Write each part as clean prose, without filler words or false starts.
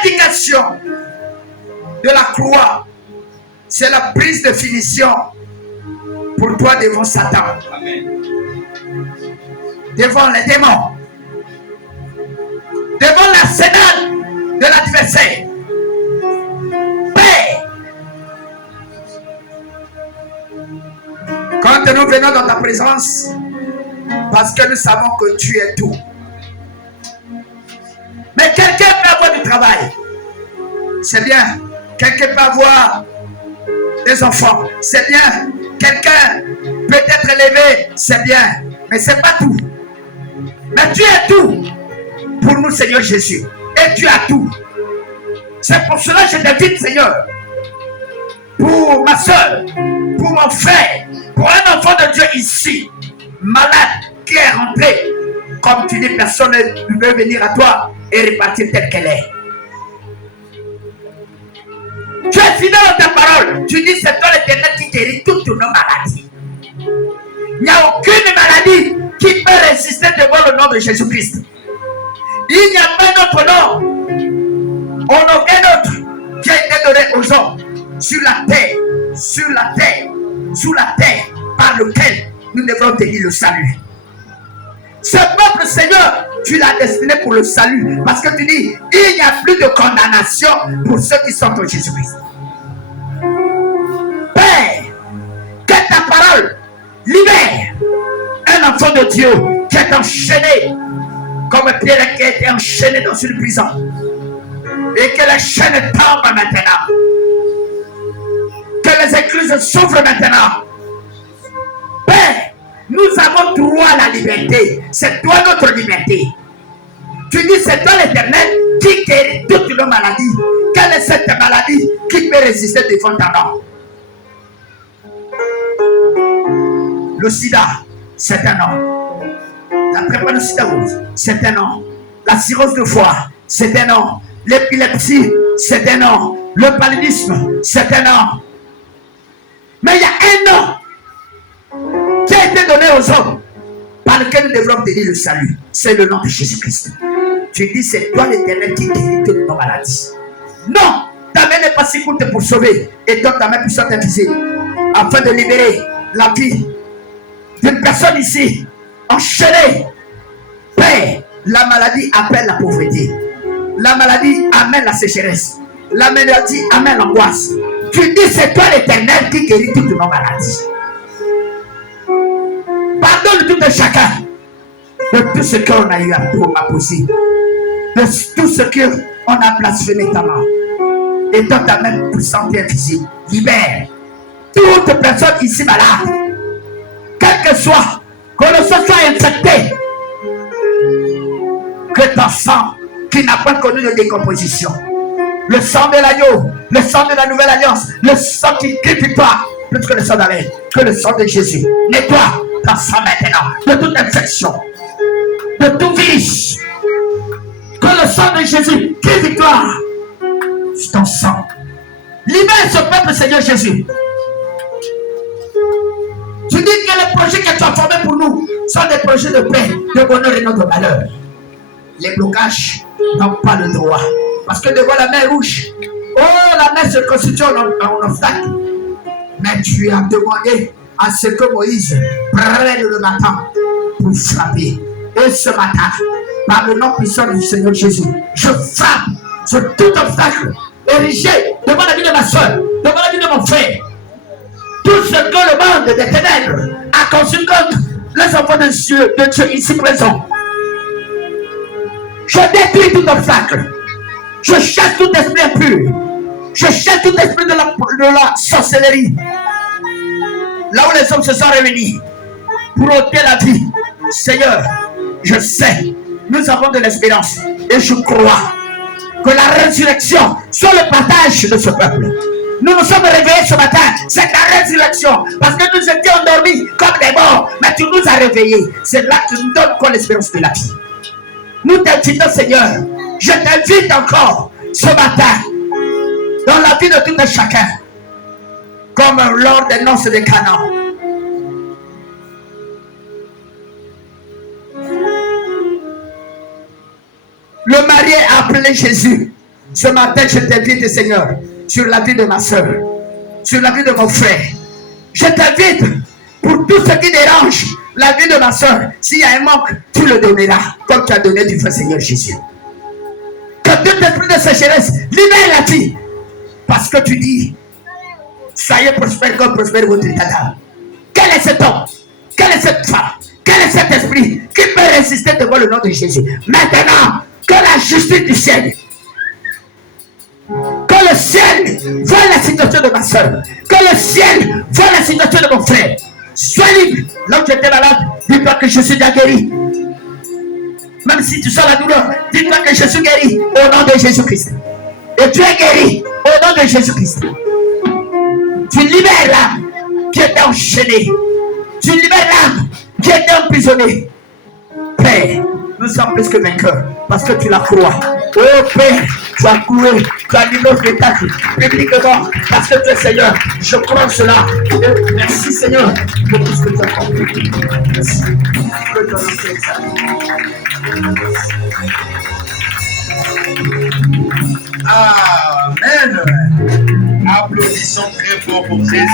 prédication de la croix, c'est la prise de finition pour toi devant Satan. Amen. Devant les démons. Devant l'arsenal de l'adversaire. Père, quand nous venons dans ta présence, parce que nous savons que tu es tout. Mais quelqu'un peut avoir du travail. C'est bien. Quelqu'un peut avoir des enfants. C'est bien. Quelqu'un peut être élevé. C'est bien. Mais ce n'est pas tout. Mais tu es tout pour nous, Seigneur Jésus. Et tu as tout. C'est pour cela que je t'invite, Seigneur, pour ma soeur, pour mon frère, pour un enfant de Dieu ici, malade, qui est rentré, comme tu dis, personne ne veut venir à toi et repartir telle qu'elle est. Tu es fidèle à ta parole. Tu dis, c'est toi l'Éternel qui guérit toutes nos maladies. Il n'y a aucune maladie qui peut résister devant le nom de Jésus-Christ. Il n'y a pas d'autre nom, aucun autre qui a été donné aux hommes sur la terre, sous la terre, par lequel nous devons tenir le salut. Ce peuple, Seigneur, tu l'as destiné pour le salut. Parce que tu dis, il n'y a plus de condamnation pour ceux qui sont en Jésus-Christ. Père, que ta parole libère un enfant de Dieu qui est enchaîné, comme Pierre qui a été enchaîné dans une prison. Et que les chaînes tombent maintenant. Que les écluses s'ouvrent maintenant. Père, nous avons droit à la liberté. C'est toi notre liberté. Tu dis, c'est toi l'Éternel qui guérit toutes nos maladies. Quelle est cette maladie qui peut résister devant ta main? Le sida, c'est un nom. La drépanocytose, c'est un nom. La cirrhose de foie, c'est un nom. L'épilepsie, c'est un nom. Le paludisme, c'est un nom. Mais il y a un nom qui a été donné aux hommes par lequel nous devons obtenir le salut. C'est le nom de Jésus-Christ. Tu dis, c'est toi l'Éternel qui guérit toutes nos maladies. Non, ta main n'est pas si courte pour sauver. Et donc ta main puissante est visible afin de libérer la vie d'une personne ici enchaînée. Père, la maladie appelle la pauvreté. La maladie amène la sécheresse. La maladie amène l'angoisse. Tu dis, c'est toi l'Éternel qui guérit toutes nos maladies. Pardonne tout de chacun de tout ce qu'on a eu à poser, de tout ce qu'on a blasphémé ta main. Et dans ta main puissante et invisible, libère toute personne ici malade, quel que soit, qu'on ne soit infecté, que ton sang qui n'a pas connu de décomposition, le sang de l'agneau, le sang de la nouvelle alliance, le sang qui crie victoire, plus que le sang d'Abel, que le sang de Jésus, nettoie ton sang maintenant de toute infection, de tout vice, que le sang de Jésus crie victoire sur ton sang. Libère ce peuple, Seigneur Jésus. Tu dis que les projets que tu as formés pour nous sont des projets de paix, de bonheur et non de malheur. Les blocages n'ont pas le droit. Parce que devant la mer rouge, la mer se constitue en obstacle. Mais tu as demandé à ce que Moïse prenne le matin pour frapper. Et ce matin, par le nom puissant du Seigneur Jésus, je frappe sur tout obstacle érigé devant la vie de ma soeur, devant la vie de mon frère. Tout ce que le monde des ténèbres a conçu contre les enfants de Dieu ici présents. Je détruis tout obstacle. Je chasse tout esprit impur. Je chasse tout esprit de la sorcellerie. Là où les hommes se sont réunis pour ôter la vie. Seigneur, je sais, nous avons de l'espérance. Et je crois que la résurrection soit le partage de ce peuple. Nous nous sommes réveillés ce matin. C'est la résurrection. Parce que nous étions endormis comme des morts. Mais tu nous as réveillés. C'est là que tu nous donnes quoi l'espérance de la vie. Nous t'invitons, Seigneur. Je t'invite encore ce matin dans la vie de tout un chacun, comme lors des noces de Canaan. Le marié a appelé Jésus Ce matin, je t'invite, Seigneur, sur la vie de ma soeur, sur la vie de mon frère. Je t'invite pour tout ce qui dérange la vie de ma soeur. S'il y a un manque, tu le donneras, comme tu as donné du vrai Seigneur Jésus. Que tout esprit de sécheresse libère la vie. Parce que tu dis, soyez prospères comme prospère votre état. Quel est cet homme? Quelle est cette femme? Quel est cet esprit qui peut résister devant le nom de Jésus? Maintenant, que la justice du ciel, que le ciel voit la situation de ma soeur, que le ciel voit la situation de mon frère. Sois libre. Là où tu étais malade, dis-toi que je suis déjà guéri. Même si tu sens la douleur, dis-toi que je suis guéri au nom de Jésus-Christ. Et tu es guéri au nom de Jésus-Christ. Tu libères l'âme qui était enchaînée. Tu libères l'âme qui était emprisonnée. Père, nous sommes plus que vainqueurs parce que tu la crois. Oh Père, tu as cloué, tu as mis notre spectacle publiquement parce que tu es Seigneur. Je crois cela. Et merci Seigneur pour tout ce que tu as fait. Merci. Que tu as fait ça. Amen. Applaudissons très fort pour Jésus.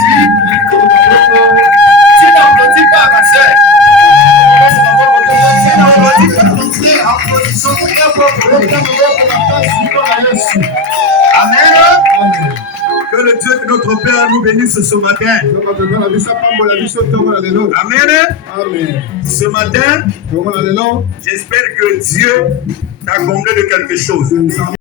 Tu n'applaudis pas, ma soeur. Tu n'applaudis pas, mon frère. Applaudissons très fort pour Jésus. Amen. Que le Dieu de notre Père nous bénisse ce matin. Amen. Ce matin, j'espère que Dieu t'a comblé de quelque chose.